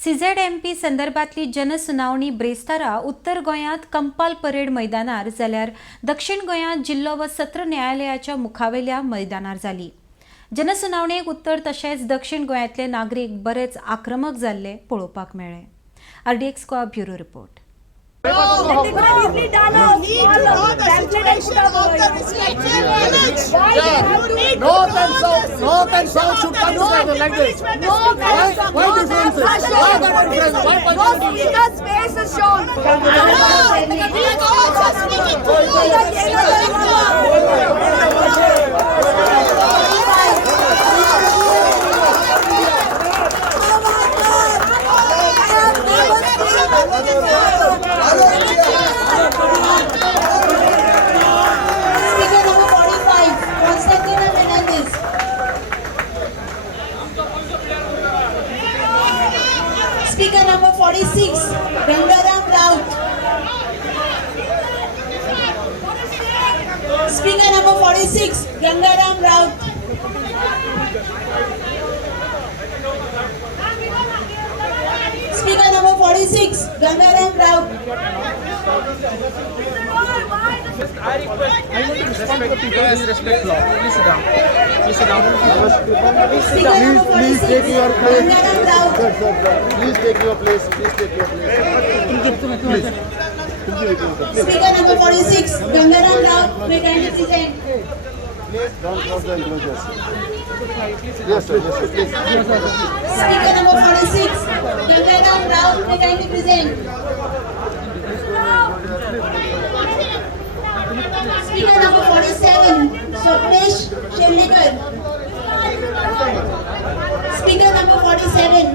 CZMP संदर्भातली जनसुनावणी ब्रेस्तारा उत्तर गोंयांत Campal parade मैदानार जाल्यार दक्षिण गोंयांत जिल्लो व सत्र न्यायालयाच्या मुखावेल्या मैदानार जाली। जनसुनावणेक उत्तर तशेंच दक्षिण गोंयांतले नागरीक बरेच आक्रमक जाल्ले पळोवपाक मेळ्ळे। RDX को bureau report. No south should come together like this. Why differences? No speaker space is shown. Speaker number 46, Gangaram Raut. Speaker number 46, Gangaram Raut. Speaker number 46, Gangaram Raut. Please respect law. Please sit down. Please sit down. Speaker number 46, Please take your place. Gangaram Raut. Sir. Please take your place. Please take your place. Speaker number 46, Gangaram Raut, may kindly present. Please don't cross the enclosures. Yes, sir. Yes, sir. Please. Speaker number 46, Gangaram Raut, may kindly present. Speaker number 47, Swapnesh Shellikar. Speaker number 47,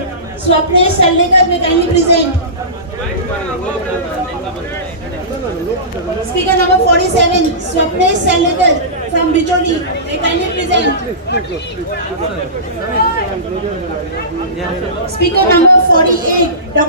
Swapnesh Shellikar, may kindly present. Speaker number 47, Swapnesh Shellikar from Bijoli, may kindly present. Speaker number 48, Dr.